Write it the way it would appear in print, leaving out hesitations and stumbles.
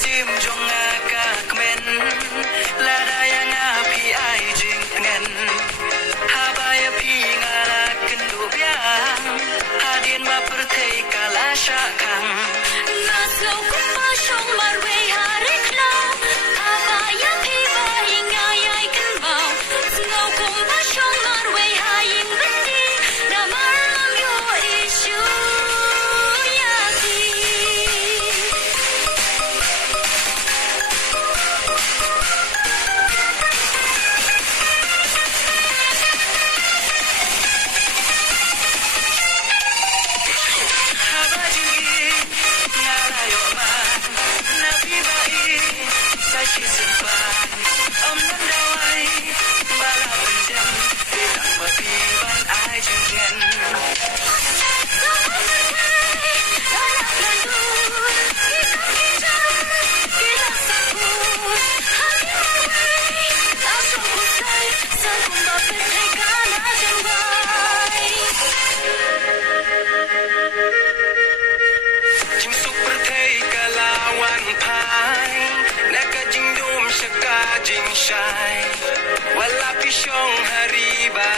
sim jonga ka kmen la daya nga pi ai jing ngen ha baya pi nga la kendu biang ha dien ma perthei ka la sha kang na so ko ma shong mar we ha rik lo ha baya pi ba inga yai kan bao no ko ma shong mar we ha yin bati na mar lam yo issue ya ki ha ba ji nga la yo ma na pi ba I sa shi sin pa om nam da wai ba la pen jam pi tang ba pi ban ai jing ngen Jing suk perthei ka lawan pai na ka jing dum shaka jing shai wala pi shong hari ba